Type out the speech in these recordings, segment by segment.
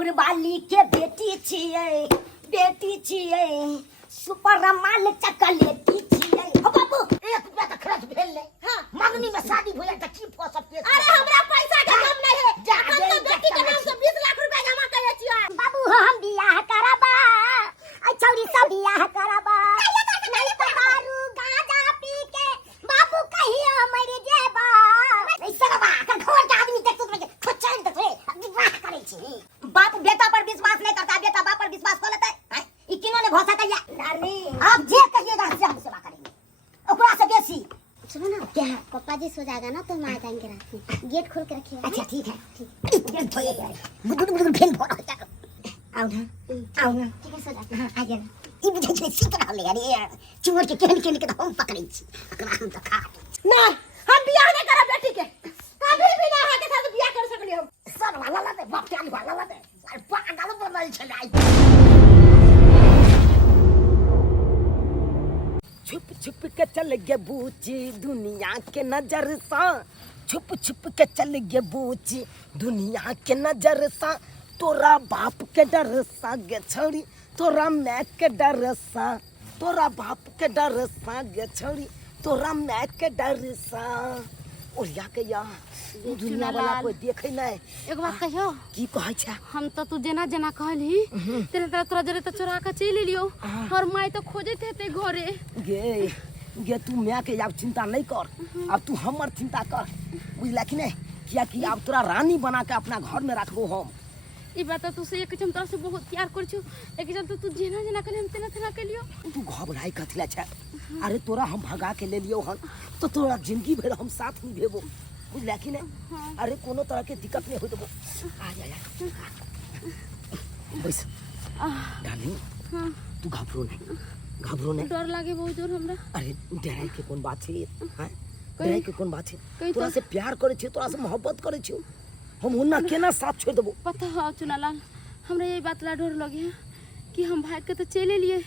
ऊपर वाली के बेटी छियै सुपर माल चकलेटी छियै। हो बाबू 1 रुपया का खर्च भेल ले। हां मंगनी में शादी भइल त की फ सब के। अरे हमरा पैसा के कम नहीं है। हम तो बेटी के नाम से 20 लाख रुपया जमा करे छियै। बाबू हम बियाह करबा आ छौरी सब बियाह करबा नहीं तो दारू गांजा पी के बाबू कहियो मर जेबा। ऐसा बा का घर के आदमी देख तो खोचन त विवाह करे छी। बाप बेटा पर विश्वास नहीं करता, बेटा बाप पर विश्वास कर लेता है। ई किनो ने भरोसा करिया नानी। आप जे कहिएगा हमसे हम सेवा करेंगे ओकरा से बेसी। सुनो ना क्या पापा जी सो जाएगा ना तो हम आ जाएंगे रात में। गेट खोल के रखिए। अच्छा ठीक है ठीक। गेट खोल के बुदुल फेन फोड़ हो जाएगा। आओ ना ठीक है सो जाते हां आ जाना। ई बुझे छै सीत रहले यार चोर के केहन के हम पकड़ै छी एकरा हम त खा ना। हम बियाह नहीं करब बेटी के कभी भी ना के साथ बियाह कर सकली हम। सर वाला ला दे बाप के वाला ला दे पागल बनल छलै। छुप छुप के चल गे बूची दुनिया के नजर सा। छुप छुप के चल गे बूची दुनिया के नजर सा। तोरा बाप के डर सा गे छौरी तोरा मैं के डर सा। तोरा बाप के डर सा गे छौरी तोरा मैं के डर सा। ओरिया के या दुनिया वाला कोई देखे नहीं। एक बात कहियो की कहै छै हम तो तू जेना जेना कहली तेरे तरह तोरा जरे तो चोरा के चली लियो और माई तो खोजे थे घरे। गे तू मैं के अब चिंता नहीं कर। अब तू हमर चिंता कर बुझला कि नहीं। किया कि अब तोरा रानी बना के अपना घर में रखबो हम। ई बात तो से एक हम तोरा से बहुत प्यार कर छु लेकिन तू जेना जेना कहली हम तेना तेना के लियो। तू घबराई कथला छै। अरे तोरा हम भगा के ले लियो हन तो तोरा जिंदगी भर हम साथ ही भेबो बुझला कि नहीं। अरे कोनो तरह के दिक्कत नहीं होतबो। आ जा बस डार्लिंग तू घबरो नहीं डर लागे बहुत जोर हमरा। अरे डराई के कौन बात है हैं डराई के कौन बात है। तोरा से प्यार करे छी तोरा से मोहब्बत करे छी हम उन्ना केना साथ छोड़ देबो। पता है चुनालाल हमरा ये बात ला डर लगे है कि हम भाग के तो चले लिए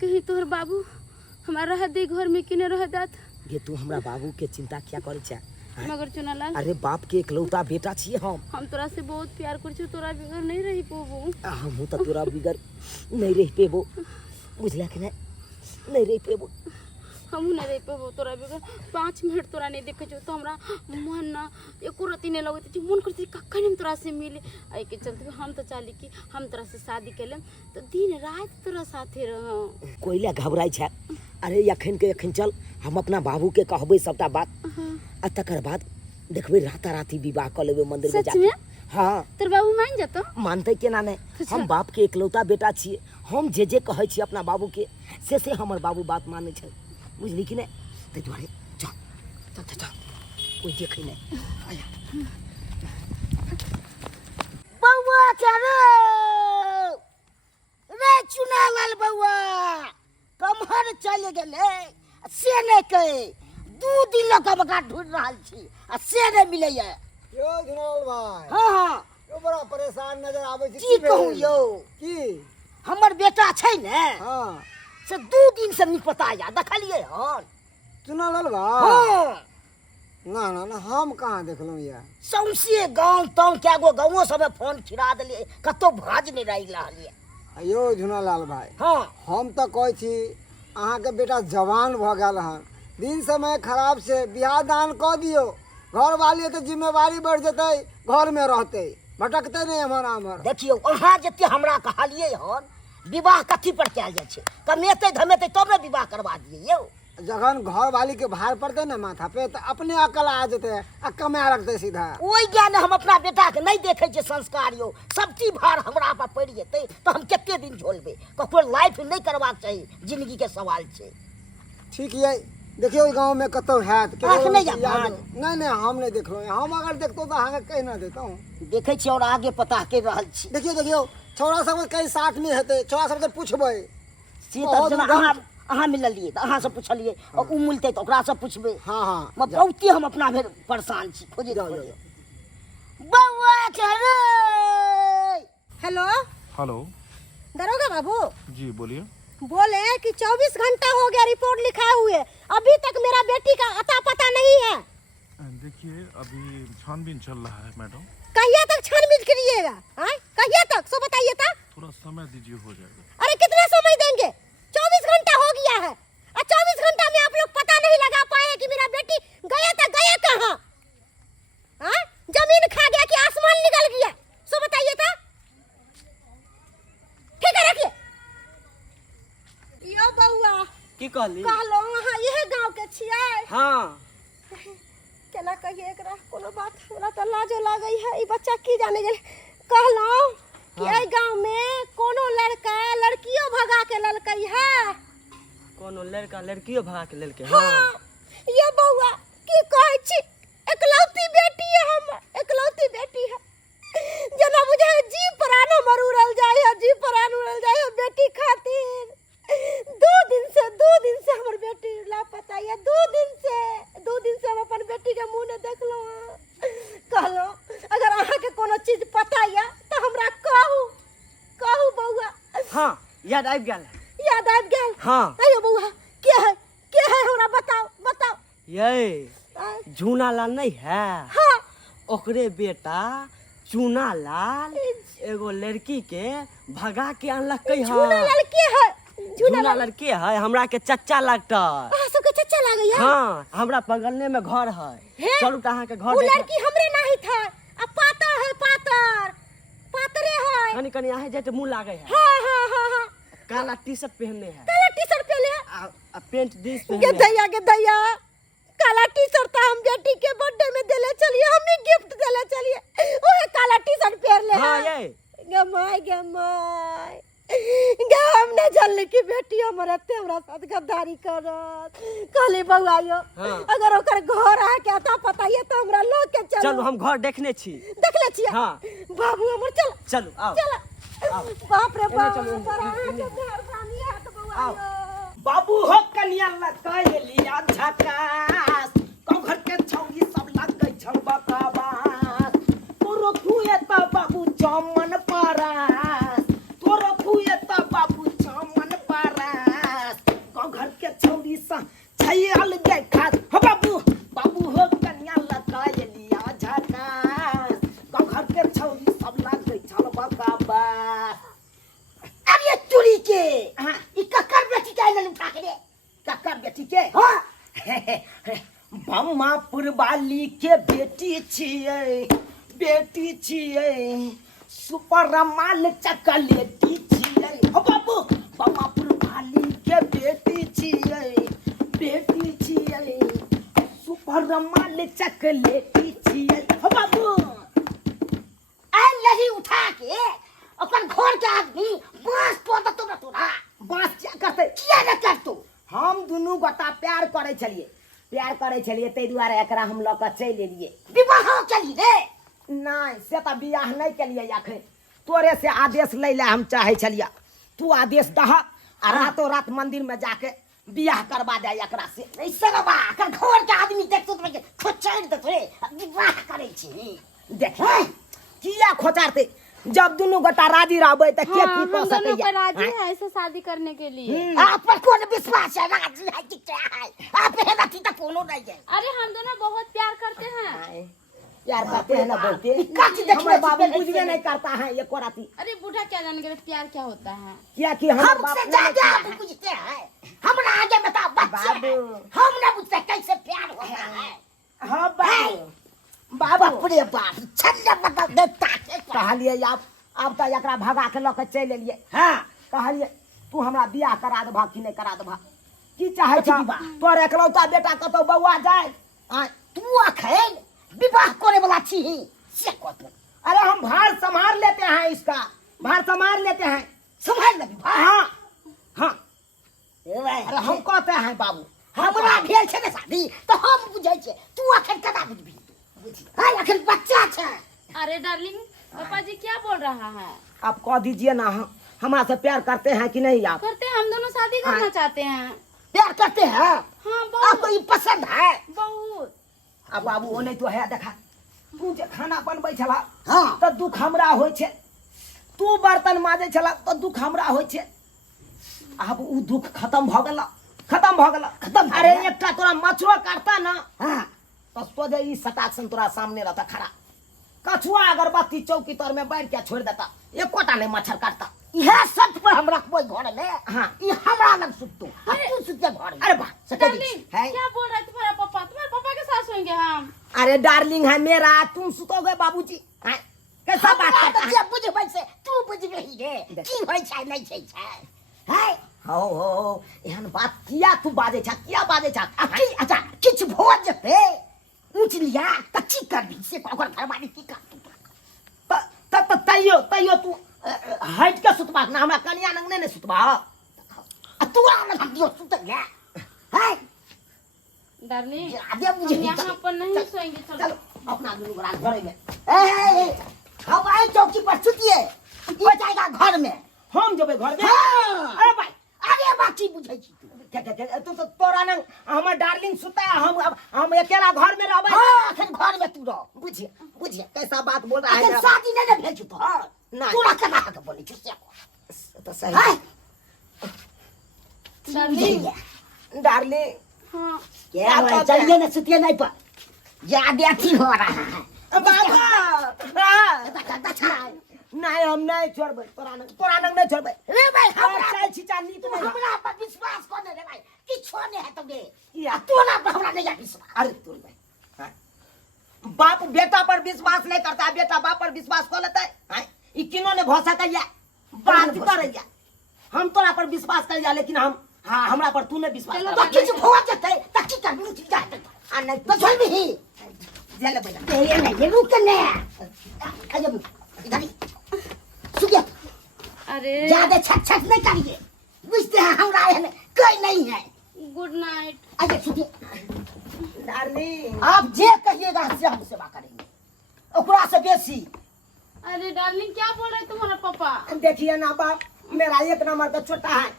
कहीं तोहर बाबू हमारा रह दे घर में कि नहीं रह जात। ये तू हमरा बाबू के चिंता क्या करे छै मगर चुनालाल अरे बाप के इकलौता बेटा छिए हम तोरा से बहुत प्यार कर छु तोरा बिगर नहीं रही पोबो। हम तो तोरा बिगर नहीं रह पेबो बुझला कि नहीं रह पेबो। हम नहीं रह पेबो तोरा बिगर 5 मिनट तोरा नहीं देखे छु तो हमरा मन ना एको रति नहीं लगत छी मन करती कखन हम तोरा से मिले। आई के चलते हम तो चाली कि हम तोरा से शादी कर लेम तो दिन रात तोरा साथे रह। कोइला घबराई छै। अरे यखन के यखन चल हम अपना बाबू के कहबै सबटा बात आ तकर बाद देखबै राताराती विवाह कर लेबै मंदिर में जाके। हाँ तोर बाबू मान जतो मानते केना नहीं। हम बाप के इकलौता बेटा छिए हम जे कहै छी अपना बाबू के से हमर बाबू बात मानै छै बुझली कि नहीं। ते दुआरे चल कोई देखे नहीं। बउआ चलो रे चुनालाल बउआ कमहर चल गेले से नहीं कहे 2 दिन लग बका ढूंढ रहल छी आ से नहीं मिले है। यो धुनाल भाई हां यो बड़ा परेशान नजर आबै छी। की कहूं यो की हमर बेटा छै ने हां से 2 दिन से नहीं पता या देखलिए हन। चुनालाल भाई हां ना हम कहाँ देखलूँ यार। सौंसे गाँव ताँव क्या गो गाँवों सब फोन खिरा दिलिए कतो भाज नहीं रही रहलिए। यो झुनालाल भाई हाँ हम तो कहै छी अहाँ के बेटा जवान भ गेल हन दिन समय खराब से बियाह दान कऽ दियो घर वाली के जिम्मेवारी बढ़ जतै घर में रहते भटकते नहीं हमर आमर। देखियो अहाँ जते हमरा कहलिए हन विवाह कथी पर कैल जाय छै कमेते धमेते तब ने विवाह करवा दिए यो। जखन घर वाली के भार पड़ते ना माथा पे तो अपने अकल आ जते आ कमा रखते सीधा। ओई ज्ञान हम अपना बेटा के नहीं देखे छे संस्कार यो सब चीज भार हमरा पर पड़ जेते तो हम केते दिन झोलबे ककरो लाइफ नहीं करबाक चाहिए जिंदगी के सवाल छै। ठीक है देखियो गांव में कतो हैत नहीं हम नहीं देखलो हम अगर देखतो तो अहाँ के कह ना देता हूं। देखे छी और आगे पता कर रहल छी। देखियो छौड़ा सब कई साथ में हेते छौड़ा सब से पूछबै से त अहाँ मिललिए तो अहाँ से पूछलिए और उ मिलते तो ओकरा से पूछबे। हां बहुते हम अपना भेर परेशान छी खोजे बउआ चले। हेलो हेलो दरोगा बाबू जी बोलिए। बोले कि 24 घंटा हो गया रिपोर्ट लिखाए हुए अभी तक मेरा बेटी का अता पता नहीं है। देखिए अभी छानबीन चल रहा है मैडम। कहिया तक छानबीन करिएगा कहिया तक समय दीजिए, हो जाएगा। अरे कितना समय देंगे? 24 घंटा हो गया है और 24 घंटा में आप लोग पता नहीं लगा पाए कि मेरा बेटी गया था, गया कहाँ? हाँ, जमीन खा गया कि आसमान निकल गया? सो बताइए तो। ठीक है, रखिए। यो बउआ की कहली? कहलो हाँ यह गांव के छियै? हाँ केना कहिए एकरा, कोनो बात हमरा तो लाजो लागई है। ई बच्चा की जाने गेल। कहलो कि एहि गांव में कोनो लड़का लड़कियों भगा के ललकई है। कोनो लड़का लड़कियों भगा के लेलके? हाँ, ये बउआ की कहै छी, एकलौती बेटी है, हम एकलौती बेटी है। जना बुझे जी प्राण हमर उड़ल जाय है, जी प्राण उड़ल जाय है बेटी खातिर। 2 दिन से हमर बेटी लापता है। 2 दिन से हम अपन बेटी के मुंह ने देखलो। कहलो अगर अहाँ के कोनो चीज पता है तो हमरा कहू बउआ। हाँ याद आबि गेल। याद आबि गेल? हाँ। अयो बउआ के है हमरा बताओ। ये झूना लाल नहीं है? हाँ। ओकरे बेटा चूना लाल एगो लड़की के भगा के अनलकै है। झूना लाल के है? झूना लाल के है? हमरा के चच्चा लगता। अहाँ सबके चच्चा लागैया? हाँ, हमरा बगलने में घर है। चलू त अहाँ के घर वो देख। लड़की हमरे नहीं था। अब पातरे है। कनी आहे जेते मुंह लागे है। हाँ। काला टी शर्ट पहनने है। काला टी शर्ट पहले आ पेंट जींस पहनने है। के दैया काला टी शर्ट हम बेटी के बर्थडे में देले चलिए, हमने गिफ्ट देले चलिए। ओहे काला टी शर्ट पहन ले। हाँ ये गमाय हमने जल्दी की बेटी हमरा साथ गद्दारी करत। कहली बउआ यो हाँ। अगर ओकर घर आ के आता पता ये तो हमरा लोग के चलू हम घर देखने छी। देख ले छियै? हाँ। बाबू हमर चलू आओ। बाप रे बाप चलू, बड़ा के मेहरबानी है तो बउआ आओ। यो। बाबू हो कनिया लगलिया झकास, गाँव घर के छौगी सब लग छौ बकवास। तोरो खुए त बाबू चमन पारास, तोरो खुए त बाबू चमन पारास। गाँव घर के छौगी सब छैल गए खास। हो बाबू हो कनिया लगलिया झकास, गाँव घर के छौगी सब लग छौ बकवास। अरे चोरी के हाँ। ई कक्कर बेटी का ले उठा के दे। कक्कर बेटी के? हाँ। बम्मापुर वाली के बेटी छियै, सुपर माल चकलेटी छियै। हो बाबू बम्मापुर वाली के बेटी छियै, सुपर माल चकलेटी छियै। हो बाबू आई लही उठा के अपन घर के आदमी बांस पोत तोरा बात क्या करते? किया न कर तू? हम दुनू गोटा प्यार करे छलिए ताहि दुआरे एकरा हम लऽ कऽ चलि एलियै। विवाह केली रे? नहीं से तो बियाह नहीं कलिए अखन। तोरे से आदेश ले ले हम चाहे छलिया। तू आदेश दह आ रातों रात मंदिर में जाके बियाह करवा दे एकरा से। ऐसे ना बा कर घर के आदमी देख तो तुम खोचड़ दे रे विवाह करे छी। देख किया खोचारते? जब दोनों गोटा राजी रहबे त के की हम कह दोनों सकैया? पर राजी हैं ऐसे शादी करने के लिए। आप पर कौन विश्वास है? राजी है कि क्या है? आप है राती तक कोनो नहीं है। अरे हम दोनों बहुत प्यार करते हैं। यार करते हैं ना बोलते। काची देखिए हमारे बाबू चिपक बुझबे नहीं करता है ये कोराती। अरे बूढ़ा क्या जानेंगे प्यार क्या होता है। क्या कि हमारे बाप हमसे ने ज्यादा नहीं आप किया है। पूछते हैं। हमरा आगे बताओ बच्चे हैं। बाबू। हम ना पूछते कैसे प्यार होता है। हाँ बाबू। बाप रे बाप छल्ले बता देता है। कहलिए आप तो एकरा भगा के लऽ के चलि एलिए। हाँ कहलिए तू हमरा बियाह करा देबा कि नहीं करा देबा? की चाहे कथी छ? विवाह? तोर एकलौता बेटा कतौ बौआ जाए? आ, तू अखन विवाह करे वाला छी से कत। अरे हम भार संभाल लेते हैं, इसका भार संभाल लेते हैं। संभाल ले विवाह। हाँ अरे हम कहते हैं बाबू हमरा भेल छै ने शादी तो हम बुझै छै। तू अखन कदा बुझबी? बुझी हां अखन बच्चा छै। अरे डार्लिंग पापा जी क्या बोल रहा है? आप कह दीजिए ना हमारा से प्यार करते हैं कि नहीं? आप करते हैं, हम दोनों शादी करना चाहते हैं। प्यार करते हैं? हाँ आपको बहुत ये पसंद है? बहुत। अब बाबू ओ नहीं तो है देखा तू जे खाना बनबै छला हाँ तो दुख हमरा होय छै। तू बर्तन माजे छला तो दुख हमरा होय छै। अब उ दुख खत्म भ गेल। अरे एकटा तोरा मछरो काटता ना हाँ तो सोझे ई सटाक्सन तोरा सामने रहता खड़ा। कछुआ अगरबत्ती चौकी तर में बैठ के छोड़ देता एक कोटा नहीं मच्छर काटता यह सच पर हम रखबो घर में हाँ ये हमरा लग सुतो तू सुते घर में अरे वाह डार्लिंग है क्या बोल रहा है तुम्हारा पापा? तुम्हारे पापा के साथ सोएंगे हम? अरे डार्लिंग है मेरा तुम सुतोगे बाबूजी हैं कैसा बात करता है बुझ बैसे तू बुझ रही रे की होय छै नहीं छै है हो एहन बात किया तू बाजे छा किया बाजे छा अच्छा किछ भोज जते ऊंच लिया त की करबी से ओकर घरवाली की कर त तैयो तू हट के सुतबा ना हमरा कनिया नंग ने सुतबा आ तू आना दियो सुत गया है डार्लिंग आदे मुझे हम यहाँ पर नहीं सोएंगे। चलो अपना दुनू गोरा घरे में ए हम आए चौकी पर सुतिए ये जाएगा घर में हम जबे घर में अरे भाई आगे बाकी बुझै छी तू तो तोरा न हमर डार्लिंग सुता हम अकेला घर में रहबै हां अखन घर में तू रह बुझिए कैसा बात बोल रहा है शादी नहीं भेल छी तो ना तोरा केना के बोली छी से तो सही डार्लिंग हाँ क्या हो चलिए ना सुतिए नहीं पर याद अथी हो रहा है बाबा नहीं हम नहीं छोड़बै तोरा नंग नहीं छोड़बै रे भाई हमरा चल छी चांदी तू हमरा पर विश्वास कोने रे भाई किछो नहीं है तोगे या तोरा पर हमरा नहीं विश्वास अरे तू भाई बाप बेटा पर विश्वास नहीं करता है बेटा बाप पर विश्वास कर लेता है ई किनो ने भरोसा करिया बात करैया हम तोरा पर विश्वास करिया लेकिन हम हां हमरा पर तू ने विश्वास कर तो किछ हो जते त की कर मुझ जा आ नहीं तो चल भी जेल बेटा तेरे नहीं रुक ने अजब इधर सुगिया अरे ज्यादा छट नहीं करिए बुझते हैं हमरा है कोई नहीं है गुड नाइट। अरे सुनिए डार्लिंग आप जे कहिएगा से हम सेवा करेंगे ओकरा से बेसी। अरे डार्लिंग क्या बोल रहे तुम्हारा पापा? देखिए ना बाप मेरा एक नंबर का छोटा है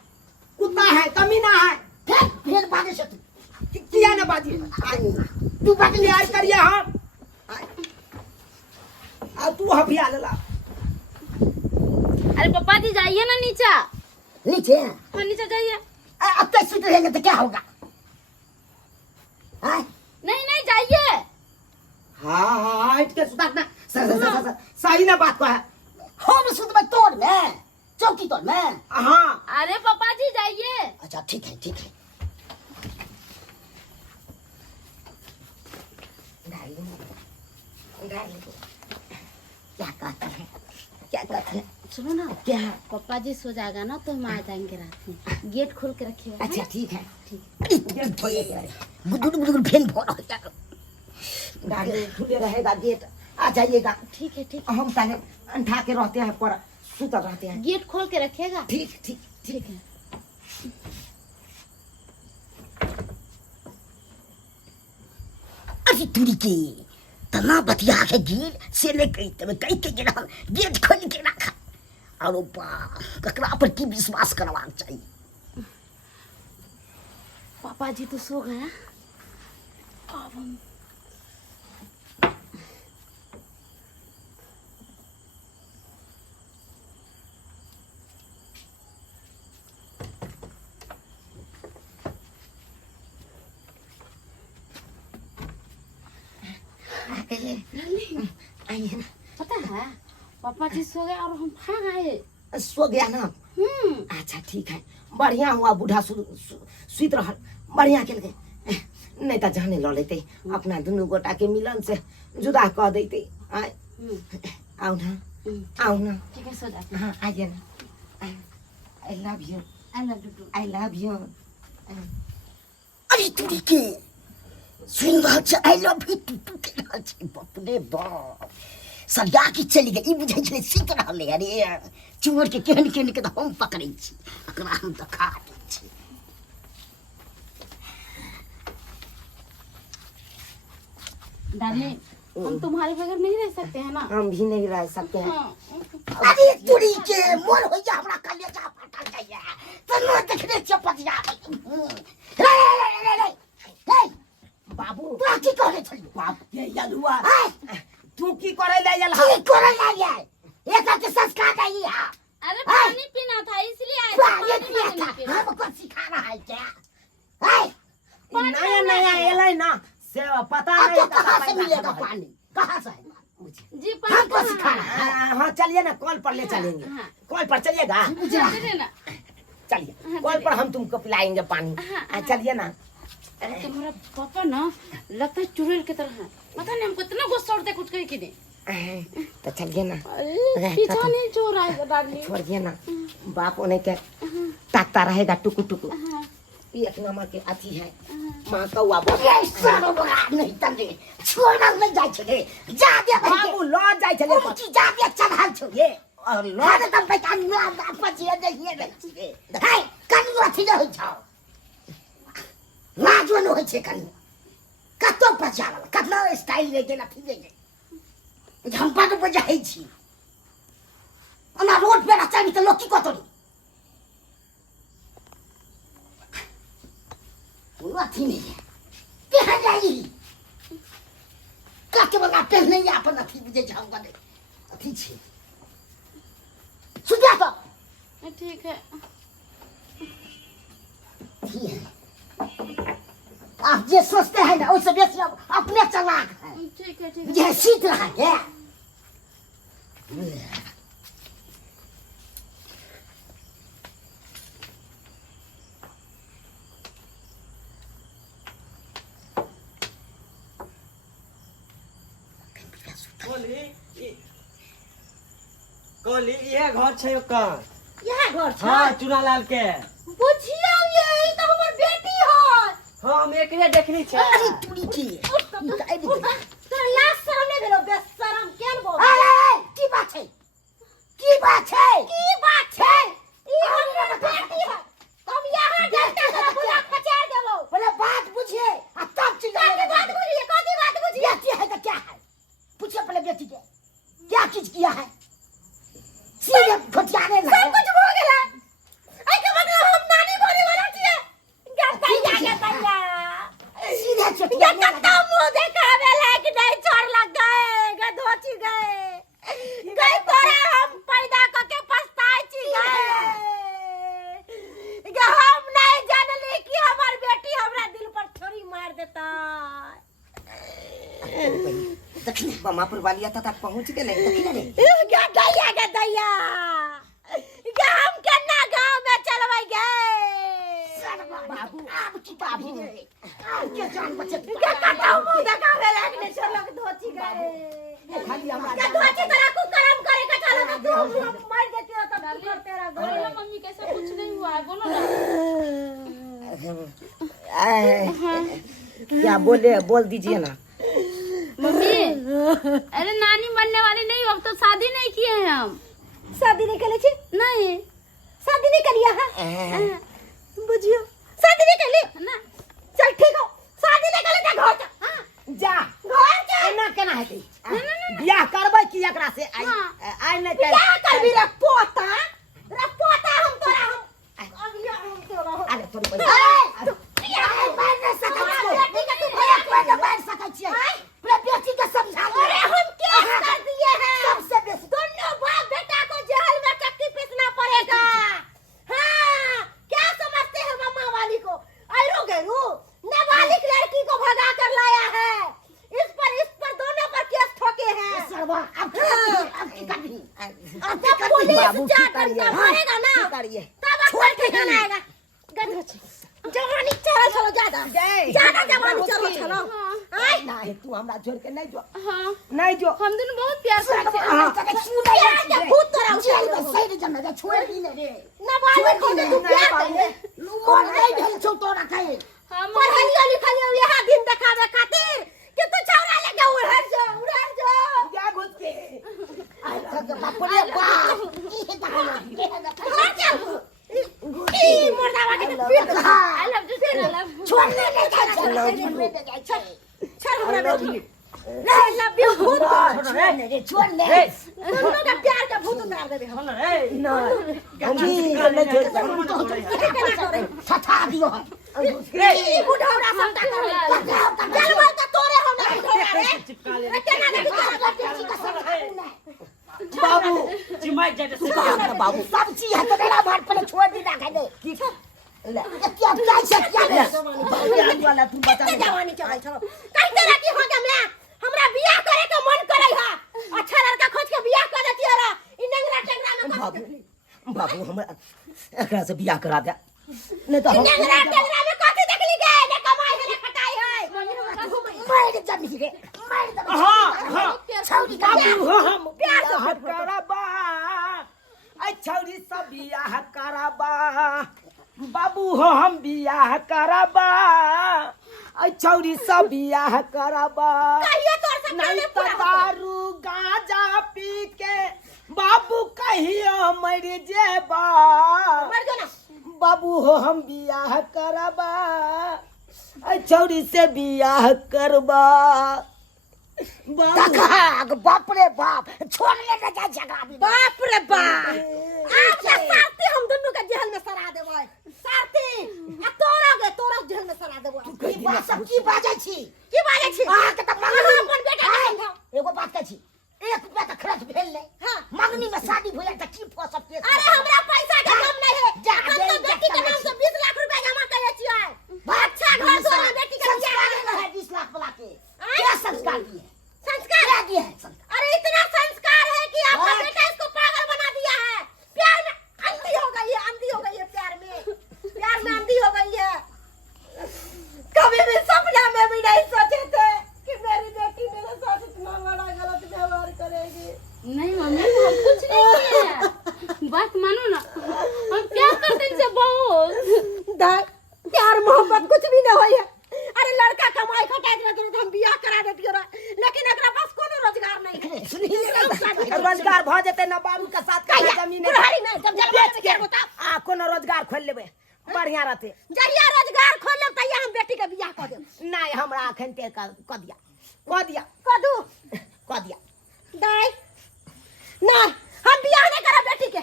कुत्ता है कमीना है फिर बाजे से तू किया ना बाजी तू बात ले आज करिए हम आ तू हफिया ले ला। अरे पापा जी जाइए ना नीचे हाँ नीचे जाइए। अब तक सुत रहेंगे तो क्या होगा नहीं जाइए। हाँ हट के सुता ना सही ना बात को है हम सुत में तोड़ में चौकी तोड़ में हाँ। अरे पापा जी जाइए। अच्छा ठीक है क्या कहते हैं सुनो ना क्या पापा जी सो जाएगा ना तो हम आ जाएंगे रात में। गेट खोल के रखिएगा। अच्छा ठीक है बुजुर्ग फेन फोड़ गाड़ी खुले रहेगा गेट आ जाइएगा। ठीक है हम पहले अंठा के रहते हैं पर सुता रहते हैं। गेट खोल के रखिएगा। ठीक है। अरे तुरी के तना बतिया के गिर से ले कई तब कई के गिरा गेट खोल के रखा और ककरा पर की विश्वास करवाना चाहिए। पापा जी तो सो गए। अब हम पता है पापा जी सो गए और हम भाग आए। सो गया ना अच्छा ठीक है बढ़िया हुआ बूढ़ा सुत रहा बढ़िया के लगे नहीं तो जाने लो लेते अपना दोनों गोटा के मिलन से जुदा कह देते आओ ना ठीक है सो जाते। हाँ आइए ना I love you I love you अरे तुरी के सुन बात से आई लव यू टू के हाल से बाप रे बाप सरिया की चली गई बुझे छले सीख रहले अरे चोर के केहन के तो हम पकड़ै छी अकरा हम तो खा दै छी। डार्लिंग हम तुम्हारे बगैर नहीं रह सकते हैं ना। हम भी नहीं रह सकते हैं। हाँ। अरे तुरी के मोर हो जा हमरा कलेजा फटल जाइए तो न देखने चपत जा रे बाबू तू की करे छली बाप ये यलुआ तू की करे ले यल की करे ले ये एक के संस्कार नहीं है। अरे पानी पीना था इसलिए आए थे। पानी पिया था हमको सिखा रहा है क्या नया एलै ना से पता नहीं कहाँ से मिलेगा पानी कहाँ से है जी पर ले चलेंगे। हाँ। कॉल पर चलिएगा? चलिए ना। चलिए कॉल पर हम तुमको पिलाएंगे पानी। चलिए ना। अरे तुम्हारा पापा ना लगता है चुड़ैल की तरह है, पता नहीं हमको इतना गुस्सा उठता है कुछ कहीं कि नहीं। तो चलिए ना। अरे पीछा नहीं छोड़ रहा है डार्लिंग। छोड़िए ना, बाप उन्हें के ताकता रहेगा टुकु टुकु। हाँ। एक नंबर के अथी है मां कौआ बोले सब नहीं तंगे छोड़ा नहीं जाय छले जा दे बाबू ल जाय छले की जा दे चढ़ाल छोये और ल दे तब पैसा में अपन जे देखिए देखिए है कनी अथी न होई छौ लाजो न होई छे कनी कतो पचाल कतला स्टाइल ले गेला फिर जे हम पाट पर जाई छी ओना रोड पे रास्ता में तो लोग की कतरी वो अथी नहीं है कहाँ जाई काटे वाला पेन नहीं है अपन अथी मुझे जाऊंगा नहीं अथी छी सुजा तो ठीक है। ठीक है आप जे सोचते हैं ना उससे बेसी आप अपने चालाक हैं। ठीक है ठीक है। ये सीख रहा है कहली ये घर छै ओकर। यह घर छ हाँ चुनालाल के। बुझियो यही तो हमर बेटी है। हाँ हम एकरे देखनी छै। अरे तुड़ी की काई दी तोरा लाज शरम नहीं भेलो बेशरम केन बोल। अरे की बात है की बात है की बात है ई हमर बेटी है तुम यहां डरते हो बुला पचार देबो। बोले बात बुझिए अब तब चीज काकी बात बुझिए काकी बात बुझिए। बेटी है तो क्या है पूछिए पहले बेटी के क्या चीज किया है सीधे घटियाने ना सब कुछ हो गेला आई के मतलब हम नानी बोले वाला छिए गया सीधे ये चटिया कत्ता मुंह देखावे लायक नहीं छोड़ लग गए गधोची गए गई तोरे हम पैदा करके पछताई छी गए हम नहीं जानली कि हमार बेटी हमरा दिल पर छोरी मार देता। दक्षिण बमापुर वालिया तक पहुंच गए दक्षिण रे गे दैया हम केना गांव में चलबै गए बाबू आप की बाबू के जान बचे के कत्ता मुंह देखावे लायक नहीं छोड़ लग धोची गए खाली हमरा क्या धोची तोरा को कर्म करे का चलो तू मार देती हो तब तू तेरा बोलो ना घर मम्मी कैसा कुछ नहीं हुआ है, बोलो ना। क्या बोले बोल दीजिए ना मम्मी अरे नानी बनने वाली नहीं हो, अब तो शादी नहीं किए हैं हम। शादी नहीं करे छी नहीं शादी नहीं करिया है बुझियो शादी नहीं करी ना। चल ठीक हो शादी नहीं करी त घर जा जा घर जा एना केना हेतै बियाह करबै की एकरा से आई आई नहीं क्या करबी रे पोता हम तोरा हम अब या हम तोरा हो अरे थोड़ी बोल बियाह बैठ नहीं सकै छी बेटी के तू भैया कोई बैठ सकै छी पूरा बेटी के समझा अरे हम क्या कर दिए हैं सबसे बेसी दोनों बाप बेटा को जेल में चक्की पीसना पड़ेगा। हाँ क्या समझते हैं मम्मा वाली को अरू गेरू नाबालिग लड़की को भगा कर लाया है इस पर दोनों पर केस ठोके हैं। सरवा अब की करबी अब जब पुलिस जाकर मारेगा ना करिए तब छोड़ के जाना आएगा जवानी चलो ज्यादा जवानी चलो आई नहीं तू हमरा छोड़ के नहीं जो हाँ नहीं जो हम दोनों बहुत प्यार करते हैं। हां तक छूने के भूत तोरा जेल में सही जमे छोड़ दी ने रे नाबालिग को तू प्यार करे मोर नहीं भेल छौ तोरा कहे हम पढ़लियो लिखलियो यहाँ दिन दिखावे खातिर कि तू छौरा लेके उड़ा जो क्या घुस के अरे बाप रे बाप ये देखो घर चल ई मुर्दावा के पीट आई लव यू तेरा लव छोड़ने नहीं जाए छोड़ हमरा बेटी नहीं लव यू भूत छोड़ने रे छोड़ने दोनों का प्यार का भूत उतार देबे हम ना हम नहीं छोड़ सता दियो ई बुढ़ौरा समता कर जलवा का तोरे हम नहीं छोड़े रे केना नहीं बेटी का समझाऊ बाबू चिमाई जाते बाबू सब चीज है तो मेरा भाट पर छोड़ दी ना खाने की ले क्या क्या से क्या ले बाबू वाला तू बता कितने जवानी चलो कहीं तरह की हो गया हमरा बियाह करे का मन करे हा अच्छा लड़का खोज के बियाह कर देती हो रा इ नंगरा बाबू बाबू हम एकरा से बियाह करा दे नहीं तो हम टेंगरा टेंगरा में कथी देखली गे ने कमाई है ने खटाई है मार जमी रे मार दे हां छौरी बाबू हम बियाह कराबा आई छौरी सब बियाह कराबा बाबू हो हम बियाह कराबा आई छौरी सब बियाह कराबा कहिए तोर से नहीं तो दारू गांजा पी के बाबू कहियो मर जेबा मर जो ना बाबू हो हम बियाह करबा आई छौरी से बियाह करबा बाबू बाप रे बाप छोड़ ले ना जा झगड़ा भी बाप रे बाप आज के साथी हम दोनों के जेल में सरा देबै साथी आ तोरा जेल में सरा देबै ई बात सब की बाजै छी आ के त मंगनी अपन बेटा एगो बात कहै छी एक रुपया त खर्च भेल नै हां मंगनी में शादी भइल त की फ सब के अरे हमरा पैसा के कम नै है हम तो बेटी के नाम से 20 लाख रुपया जमा करे छियै अच्छा घर से बेटी के संस्कार है 20 लाख वाला के क्या संस्कार दिए संस्कार क्या दिया है अरे इतना संस्कार है कि आपका बेटा इसको पागल बना दिया है प्यार में अंधी हो गई है प्यार में अंधी हो गई है कभी भी सपना में भी नहीं सोचे थे कि मेरी बेटी मेरे साथ इतना बड़ा गलत व्यवहार करेगी नहीं मम्मी हम कुछ नहीं किया बात मानो ना हम क्या करते थे बहुत प्यार मोहब्बत कुछ भी ना होई है अरे लड़का कमाई खटाई दे तो हम बियाह करा देतियो रे लेकिन एकरा पास कोनो रोजगार नहीं है सुनिए रोजगार भ जेते ना बाबू के साथ का जमीन बुढ़ारी में जब बेच के बता आ कोनो रोजगार खोल लेबे बढ़िया रहते जहिया रोजगार खोल लेब तहिया हम बेटी के बियाह कर देब नहीं हमरा अखन ते क दिया कदू क दिया दाई ना हम बियाह नहीं करा बेटी के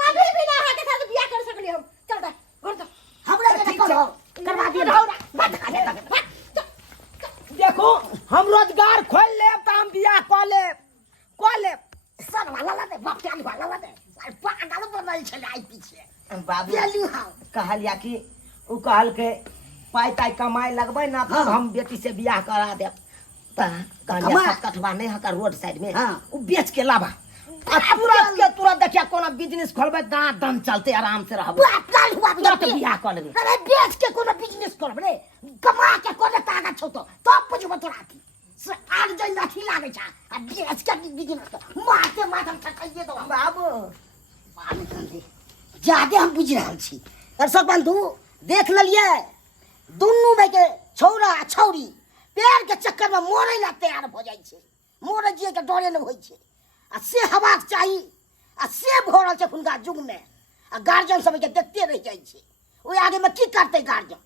कभी भी ना है के साथ बियाह कर सकली हम चल दे कर दो हमरा के करो करवा दिए रहो देखो हम रोजगार खोल लेब त हम बियाह क लेब सब वाला दे बाप के वाला दे पागल बनल छले आई पीछे बाबू बेलू हां कहलिया कि उ कहल के पाई ताई कमाई लगबै ना तब हम बेटी से बियाह करा देब त कहलिया सब कठवा नहीं हका रोड साइड में उ बेच के लाबा आ तुरंत देखिया कोनो बिजनेस खोलबै त दम चलते आराम से रहबै काल हुआ तुरंत बियाह कर लेबै अरे बेच के कोनो बिजनेस करब रे कमा के कोने तागा छौ तो बुझबो तोरा की आज जई लाठी लागे छ आ बेच के बिजनेस कर माथे माथा ठकाइए दो बाबू बाबू संदे ज्यादा हम बुझ रहल छी दर्शक बंधु देख लेलिए दुनू भाई के छौरा छौरी पैर के चक्कर में मोरे ला तैयार हो जाय छै मोरे जिए के डरे न होय छै आ से हवाक चाही आ से भरल छै हुनका जुग में आ गार्जियन सब के देखते रह जाय छै ओइ आगे में की करते गार्जियन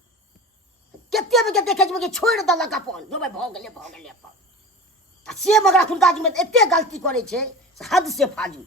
केते में के देखे छै कि छोड़ देलक अपन जो भाई भ गेले अपन आ से मगर हुनका जुग में एते गलती करे छै हद से फाजू